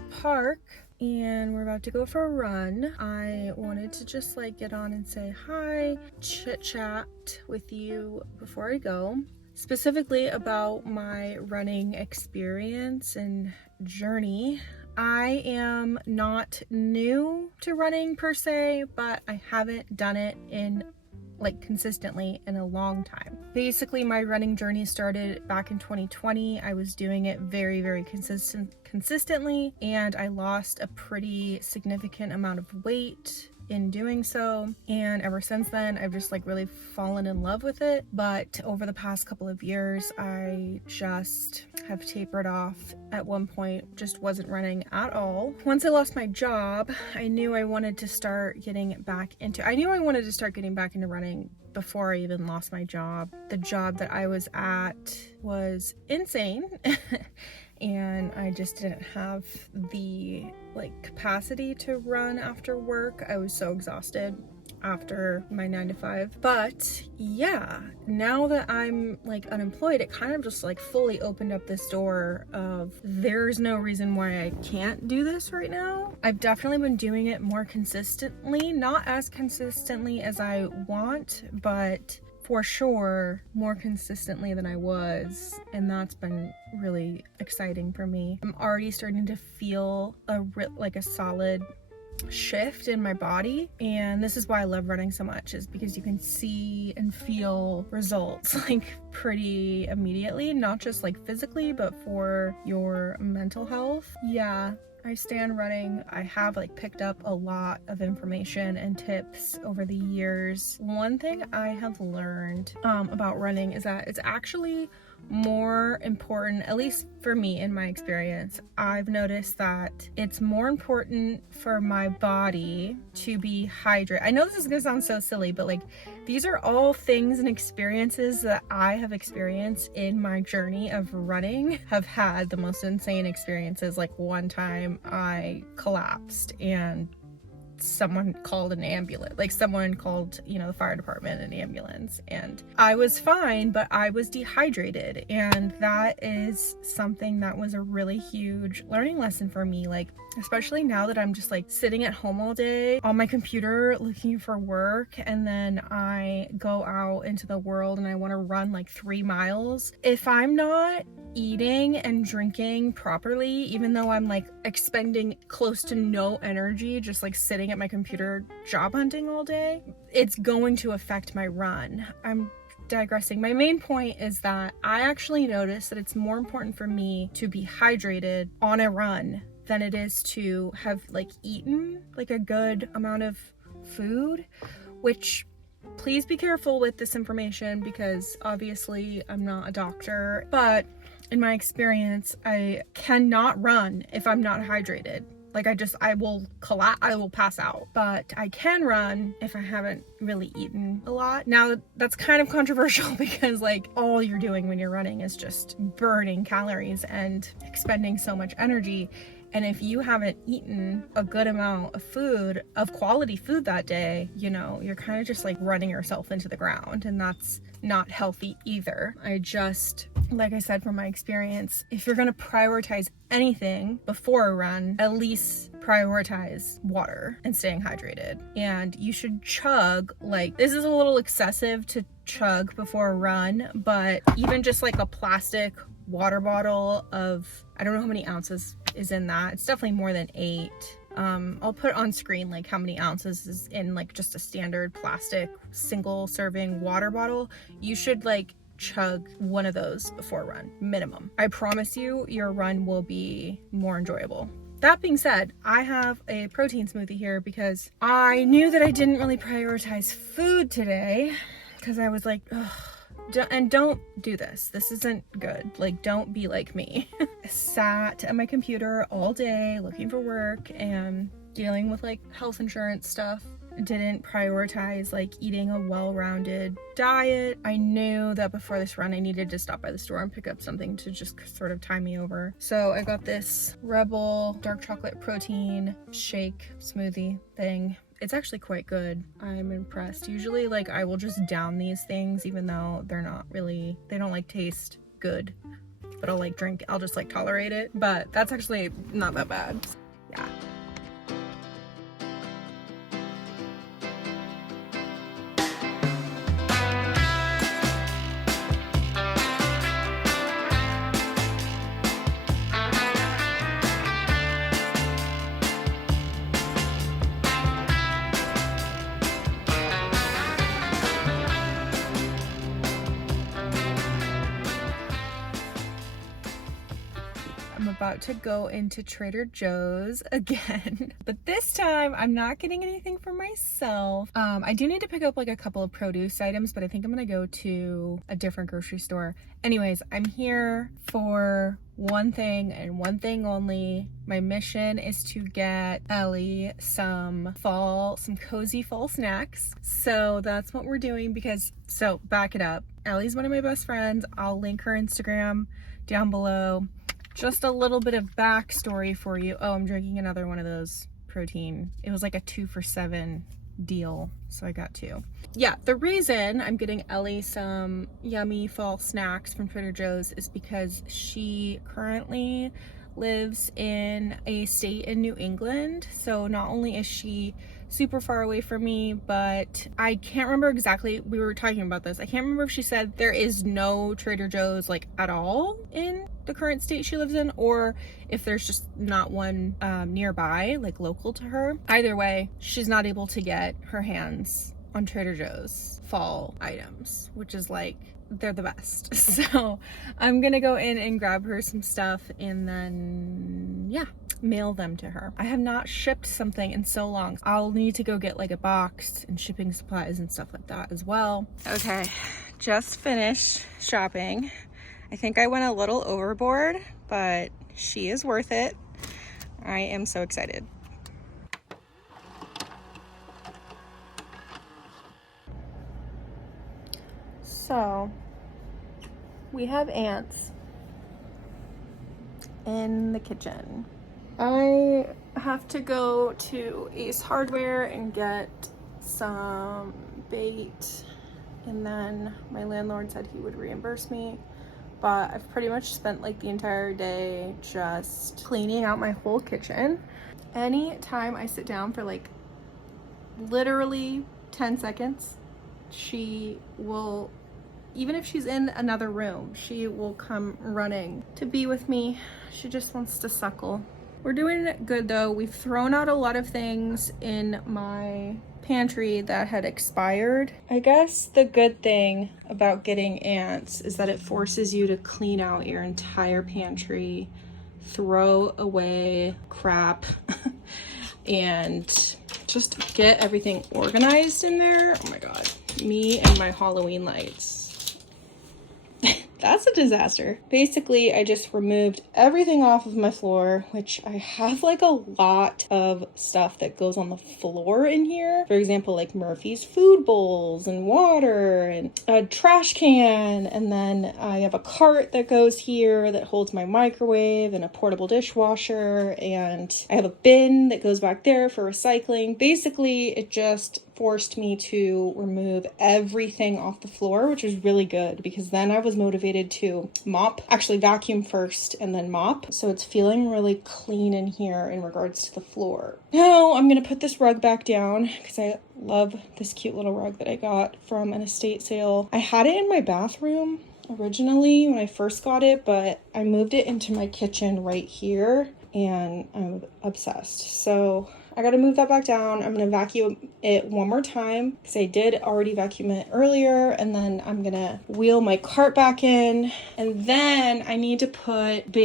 the park and we're about to go for a run. I wanted to just like get on and say hi, chit chat with you before I go, specifically about my running experience and journey. I am not new to running per se, but I haven't done it in consistently in a long time. Basically, my running journey started back in 2020. I was doing it very consistently, and I lost a pretty significant amount of weight in doing so, and ever since then I've just really fallen in love with it. But over the past couple of years I just have tapered off. At one point just wasn't running at all. Once I lost my job, I knew I wanted to start getting back into running before I even lost my job. The job that I was at was insane and I just didn't have the capacity to run after work. I was so exhausted after my 9-to-5. But yeah, now that I'm unemployed, it kind of just fully opened up this door of there's no reason why I can't do this right now. I've definitely been doing it more consistently, not as consistently as I want, but for sure more consistently than I was, and that's been really exciting for me. I'm already starting to feel a solid shift in my body, and this is why I love running so much, is because you can see and feel results pretty immediately, not just physically, but for your mental health. Yeah, I stand running. I have picked up a lot of information and tips over the years. One thing I have learned about running is that it's actually more important, at least for me in my experience. I've noticed that it's more important for my body to be hydrated. I know this is gonna sound so silly, but these are all things and experiences that I have experienced in my journey of running. Have had the most insane experiences. One time I collapsed and someone called an ambulance, someone called the fire department, an ambulance, and I was fine, but I was dehydrated, and that is something that was a really huge learning lesson for me, especially now that I'm just sitting at home all day on my computer looking for work, and then I go out into the world and I want to run 3 miles. If I'm not eating and drinking properly, even though I'm expending close to no energy just sitting at my computer job hunting all day, it's going to affect my run. I'm digressing. My main point is that I actually noticed that it's more important for me to be hydrated on a run than it is to have eaten a good amount of food, which please be careful with this information because obviously I'm not a doctor, but in my experience, I cannot run if I'm not hydrated. I will collapse, I will pass out. But I can run if I haven't really eaten a lot. Now, that's kind of controversial because all you're doing when you're running is just burning calories and expending so much energy. And if you haven't eaten a good amount of food, of quality food that day, you're kind of just running yourself into the ground, and that's not healthy either. I just, like I said, from my experience, if you're gonna prioritize anything before a run, at least prioritize water and staying hydrated. And you should chug, this is a little excessive to chug before a run, but even just a plastic water bottle of, I don't know how many ounces is in that. It's definitely more than 8. I'll put on screen how many ounces is in just a standard plastic single serving water bottle. You should chug one of those before a run, minimum. I promise you, your run will be more enjoyable. That being said, I have a protein smoothie here because I knew that I didn't really prioritize food today because I was ugh. And don't do this. This isn't good. Don't be like me. Sat at my computer all day looking for work and dealing with health insurance stuff. Didn't prioritize eating a well-rounded diet. I knew that before this run I needed to stop by the store and pick up something to just sort of tie me over. So I got this Rebel dark chocolate protein shake smoothie thing. It's actually quite good. I'm impressed. Usually I will just down these things even though they're not really, they don't taste good. but I'll just like tolerate it. But that's actually not that bad. Yeah. I'm about to go into Trader Joe's again, but this time I'm not getting anything for myself. I do need to pick up like a couple of produce items, but I think I'm gonna go to a different grocery store. Anyways, I'm here for one thing and one thing only. My mission is to get Ellie some cozy fall snacks. So that's what we're doing so back it up. Ellie's one of my best friends. I'll link her Instagram down below. Just a little bit of backstory for you. Oh, I'm drinking another one of those protein. It was like a 2 for $7 deal, so I got 2. Yeah, the reason I'm getting Ellie some yummy fall snacks from Trader Joe's is because she currently lives in a state in New England. So not only is she super far away from me, but I can't remember exactly, we were talking about this, I can't remember if she said there is no Trader Joe's like at all in the current state she lives in, or if there's just not one nearby, like local to her. Either way, she's not able to get her hands on Trader Joe's fall items, which is like, they're the best. So I'm gonna go in and grab her some stuff and then, yeah, mail them to her. I have not shipped something in so long. I'll need to go get like a box and shipping supplies and stuff like that as well. Okay, just finished shopping. I think I went a little overboard, but she is worth it. I am so excited. So we have ants in the kitchen. I have to go to Ace Hardware and get some bait, and then my landlord said he would reimburse me, but I've pretty much spent like the entire day just cleaning out my whole kitchen. Anytime I sit down for like literally 10 seconds, she will, even if she's in another room, she will come running to be with me. She just wants to suckle. We're doing good though. We've thrown out a lot of things in my pantry that had expired. I guess the good thing about getting ants is that it forces you to clean out your entire pantry, throw away crap, and just get everything organized in there. Oh my god, me and my Halloween lights. That's a disaster. Basically, I just removed everything off of my floor, which I have like a lot of stuff that goes on the floor in here. For example, like Murphy's food bowls and water and a trash can. And then I have a cart that goes here that holds my microwave and a portable dishwasher. And I have a bin that goes back there for recycling. Basically, it just forced me to remove everything off the floor, which was really good because then I was motivated to mop, actually vacuum first and then mop. So it's feeling really clean in here in regards to the floor. Now I'm gonna put this rug back down because I love this cute little rug that I got from an estate sale. I had it in my bathroom originally when I first got it, but I moved it into my kitchen right here and I'm obsessed. So I gotta move that back down. I'm gonna vacuum it one more time because I did already vacuum it earlier, and then I'm gonna wheel my cart back in, and then I need to put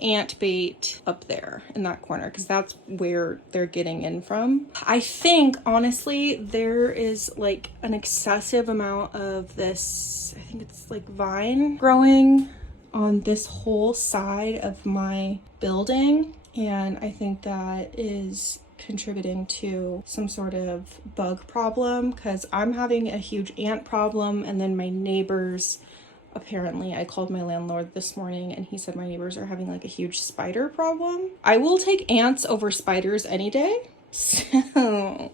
ant bait up there in that corner because that's where they're getting in from. I think honestly there is like an excessive amount of this, I think it's like vine growing on this whole side of my building, and I think that is contributing to some sort of bug problem because I'm having a huge ant problem, and then my neighbors, apparently I called my landlord this morning and he said my neighbors are having like a huge spider problem. I will take ants over spiders any day. So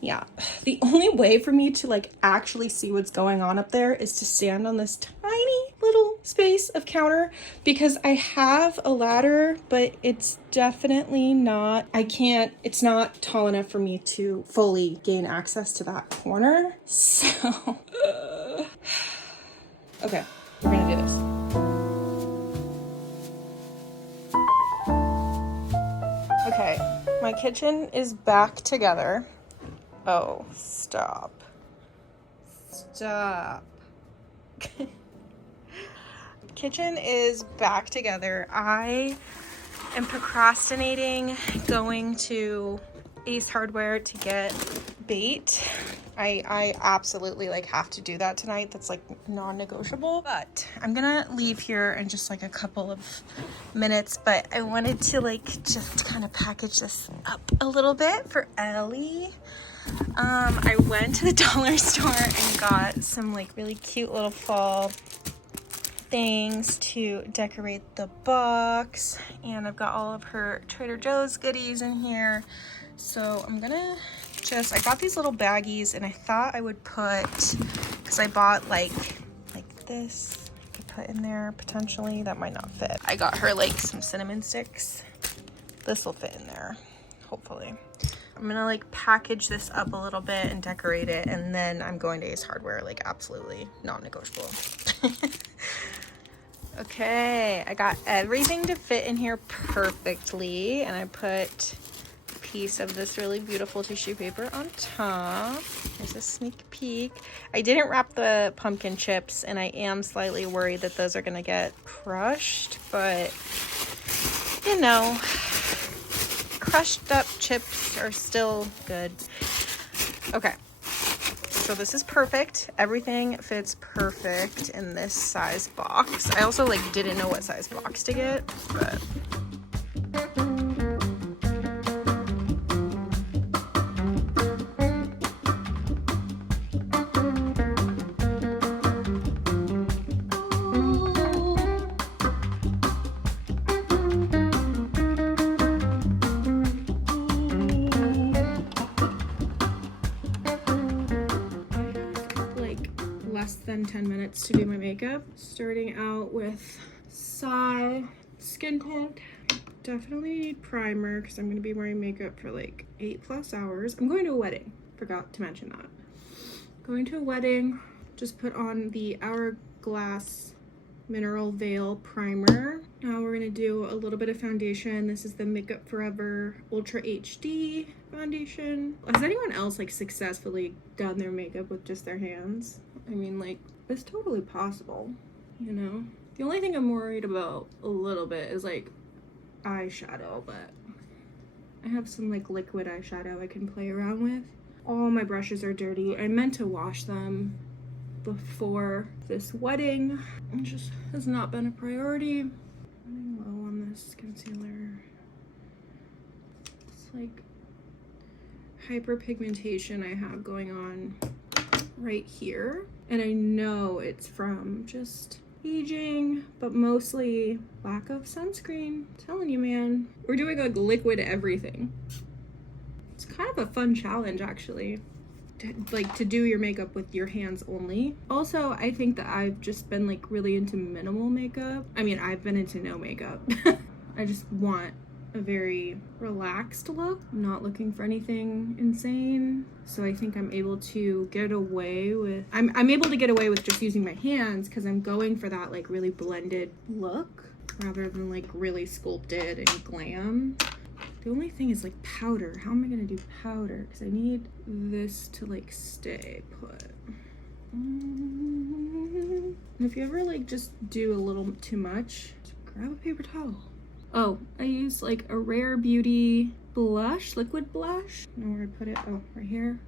yeah, the only way for me to like actually see what's going on up there is to stand on this tiny little space of counter because I have a ladder, but it's definitely not, it's not tall enough for me to fully gain access to that corner. So, okay, we're gonna do this. Okay, my kitchen is back together. Oh, stop. Stop. Kitchen is back together. I am procrastinating going to Ace Hardware to get bait. I absolutely like have to do that tonight. That's like non-negotiable. But I'm gonna leave here in just like a couple of minutes, but I wanted to like just kind of package this up a little bit for Ellie. I went to the dollar store and got some like really cute little fall things to decorate the box, and I've got all of her Trader Joe's goodies in here. So I'm gonna I got these little baggies, and I thought I would put, because I bought like this, I could put in there potentially. That might not fit. I got her like some cinnamon sticks. This will fit in there, hopefully. I'm gonna like package this up a little bit and decorate it, and then I'm going to Ace Hardware, like absolutely non-negotiable. Okay, I got everything to fit in here perfectly, and I put a piece of this really beautiful tissue paper on top. Here's a sneak peek. I didn't wrap the pumpkin chips, and I am slightly worried that those are gonna get crushed, but you know, crushed up chips are still good. Okay. So this is perfect. Everything fits perfect in this size box. I also like didn't know what size box to get, but less than 10 minutes to do my makeup. Starting out with Sigh Skin Tint. Definitely need primer because I'm going to be wearing makeup for like 8+ hours. I'm going to a wedding. Forgot to mention that. Going to a wedding. Just put on the Hourglass Mineral Veil Primer. Now we're going to do a little bit of foundation. This is the Makeup Forever Ultra HD foundation. Has anyone else like successfully done their makeup with just their hands? I mean, like, it's totally possible, you know? The only thing I'm worried about a little bit is like eyeshadow, but I have some like liquid eyeshadow I can play around with. All my brushes are dirty. I meant to wash them before this wedding. It just has not been a priority. Running low on this concealer. It's like hyperpigmentation I have going on right here, and I know it's from just aging, but mostly lack of sunscreen. I'm telling you, man, we're doing like liquid everything. It's kind of a fun challenge actually, to do your makeup with your hands only. Also, I think that I've just been like really into minimal makeup. I mean, I've been into no makeup. I just want a very relaxed look. I'm not looking for anything insane. So I think I'm able to get away with, I'm able to get away with just using my hands because I'm going for that like really blended look rather than like really sculpted and glam. The only thing is like powder. How am I gonna do powder? Because I need this to like stay put. And if you ever like just do a little too much, just grab a paper towel. Oh, I use like a Rare Beauty blush, liquid blush. I don't know where I put it. Oh, right here.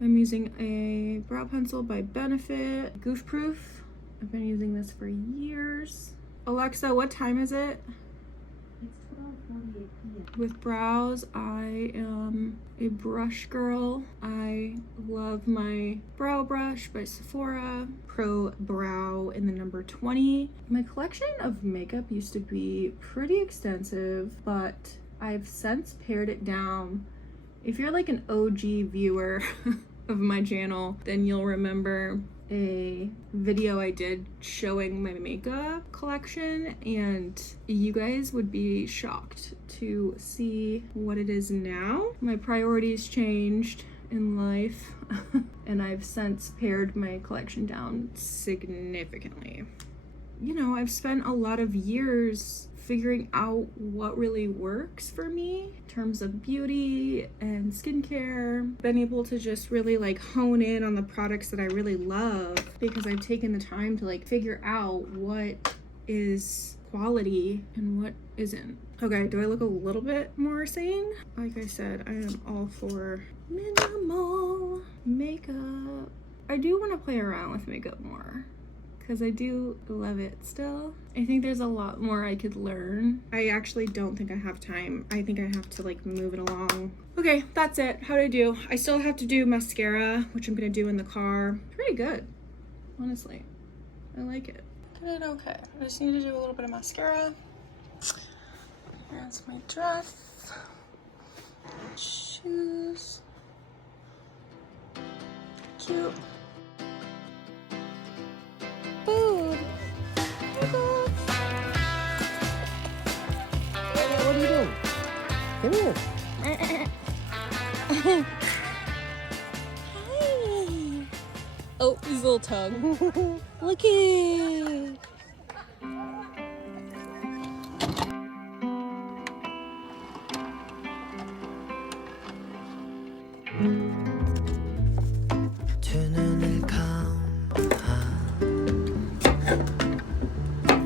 I'm using a brow pencil by Benefit, Goof Proof. I've been using this for years. Alexa, what time is it? It's 12:48 p.m. With brows, I am a brush girl. I love my brow brush by Sephora, Pro Brow in the number 20. My collection of makeup used to be pretty extensive, but I've since pared it down. If you're like an OG viewer of my channel, then you'll remember a video I did showing my makeup collection, and you guys would be shocked to see what it is now. My priorities changed in life and I've since pared my collection down significantly. You know, I've spent a lot of years figuring out what really works for me in terms of beauty and skincare. Been able to just really like hone in on the products that I really love because I've taken the time to like figure out what is quality and what isn't. Okay, do I look a little bit more sane? Like I said, I am all for minimal makeup. I do want to play around with makeup more because I do love it still. I think there's a lot more I could learn. I actually don't think I have time. I think I have to like move it along. Okay, that's it. How'd I do? I still have to do mascara, which I'm gonna do in the car. Pretty good, honestly. I like it. Did okay. I just need to do a little bit of mascara. Here's my dress, shoes, cute. Food. What are you doing? Come here. Hi. Oh, his little tongue. Look it. 두 눈을 감아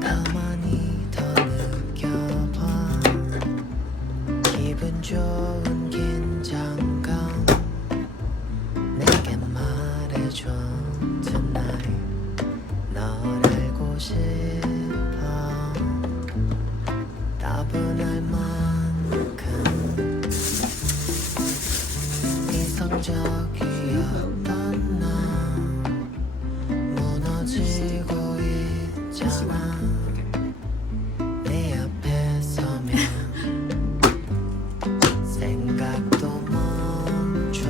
가만히 더 느껴봐 기분 좋은 긴장감 내게 말해줘 tonight 널 알고 싶어 따분할 만큼 이성적이었던 나 무너지고 있잖아 내 앞에 서면 생각도 멈춰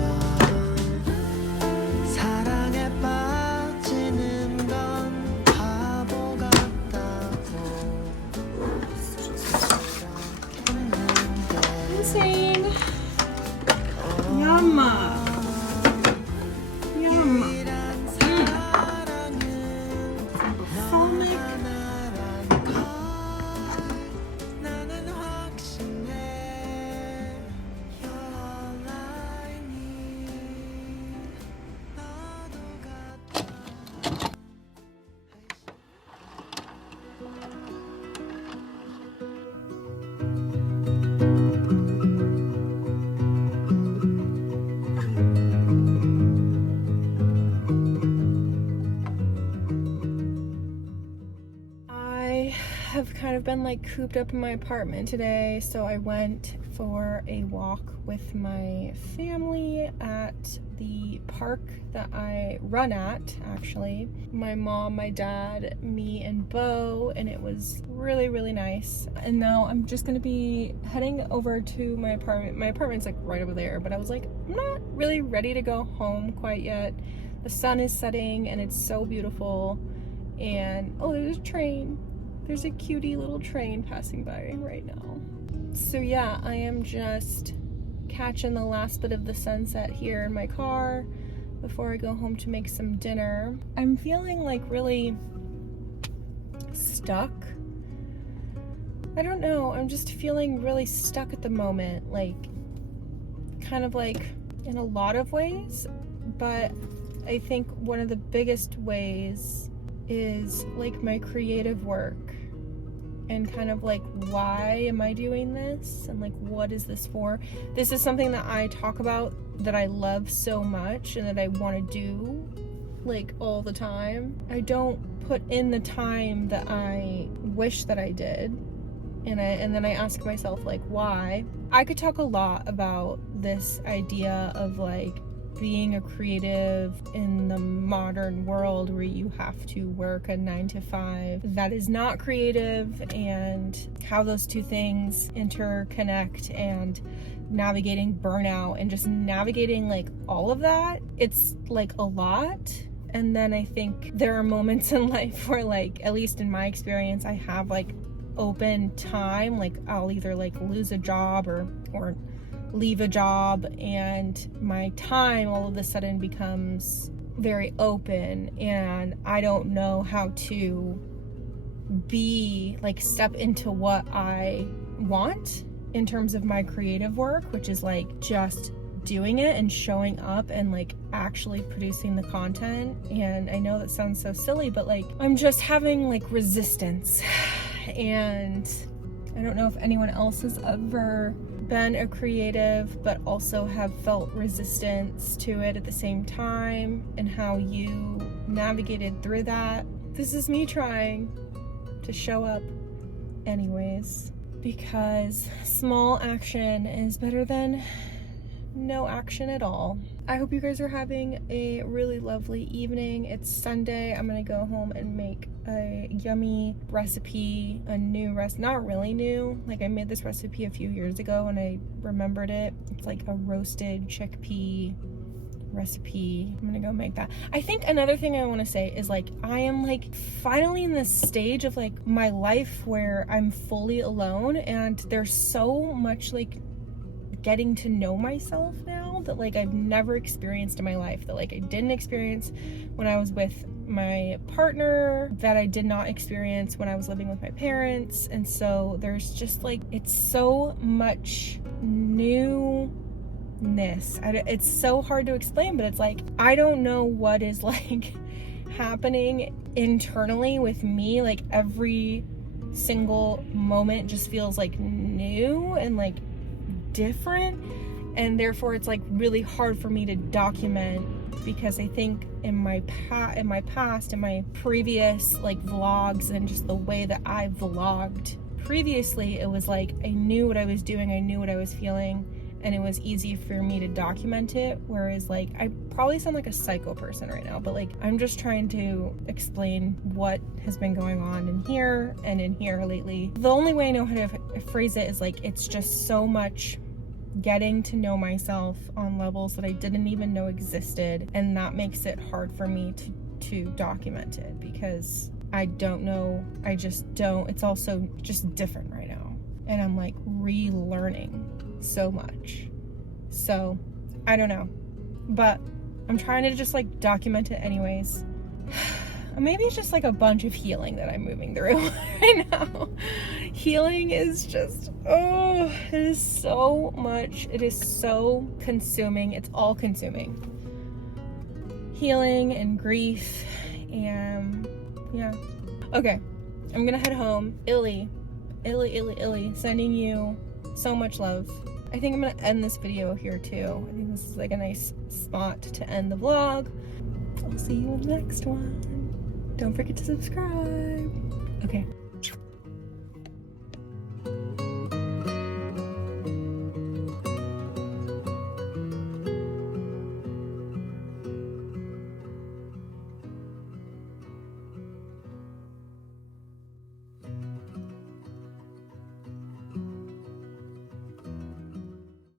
사랑에 빠지는 건 바보 같다고 Insane. Yum. Yum. 나는 확신해 You're all I need 너도 같아 I have kind of been like cooped up in my apartment today, so I went for a walk with my family at the park that I run at, actually. My mom, my dad, me, and Bo, and it was really, really nice. And now I'm just gonna be heading over to my apartment. My apartment's like right over there, but I was like, I'm not really ready to go home quite yet. The sun is setting and it's so beautiful. And oh, there's a train. There's a cutie little train passing by right now. So yeah, I am just catching the last bit of the sunset here in my car before I go home to make some dinner. I'm feeling like really stuck. I don't know, I'm just feeling really stuck at the moment, like kind of like in a lot of ways, but I think one of the biggest ways is like my creative work and kind of like, why am I doing this and like what is this for? This is something that I talk about that I love so much and that I want to do like all the time. I don't put in the time that I wish that I did, and then I ask myself like, why? I could talk a lot about this idea of like being a creative in the modern world where you have to work a 9-to-5 that is not creative, and how those two things interconnect, and navigating burnout and just navigating like all of that. It's like a lot, And then I think there are moments in life where, like, at least in my experience, I have like open time. Like I'll either like lose a job or leave a job, and my time all of a sudden becomes very open, and I don't know how to be like step into what I want in terms of my creative work, which is like just doing it and showing up and like actually producing the content. And I know that sounds so silly, but like I'm just having like resistance. And I don't know if anyone else has ever been a creative but also have felt resistance to it at the same time, and how you navigated through that. This is me trying to show up anyways, because small action is better than no action at all. I hope you guys are having a really lovely evening. It's Sunday. I'm gonna go home and make a yummy recipe, a new recipe, not really new, like I made this recipe a few years ago and I remembered it. It's like a roasted chickpea recipe. I'm gonna go make that. I think another thing I want to say is like I am like finally in this stage of like my life where I'm fully alone, and there's so much like getting to know myself now that like I've never experienced in my life, that like I didn't experience when I was with my partner, that I did not experience when I was living with my parents. And so there's just like, it's so much newness. It's so hard to explain, but it's like I don't know what is like happening internally with me. Like every single moment just feels like new and like different, and therefore it's like really hard for me to document, because I think in my past, in my previous like vlogs and just the way that I vlogged previously, it was like I knew what I was doing, I knew what I was feeling, and it was easy for me to document it. Whereas like I probably sound like a psycho person right now, but like I'm just trying to explain what has been going on in here and in here lately. The only way I know how to phrase it is like it's just so much getting to know myself on levels that I didn't even know existed, and that makes it hard for me to document it, because I don't know, I just don't, it's also just different right now, and I'm like relearning so much. So I don't know, but I'm trying to just like document it anyways. Maybe it's just like a bunch of healing that I'm moving through right now. Healing is just, oh, it is so much. It is so consuming. It's all consuming. Healing and grief, and yeah. Okay, I'm gonna head home. Illy, sending you so much love. I think I'm gonna end this video here too. I think this is like a nice spot to end the vlog. I'll see you in the next one. Don't forget to subscribe. Okay.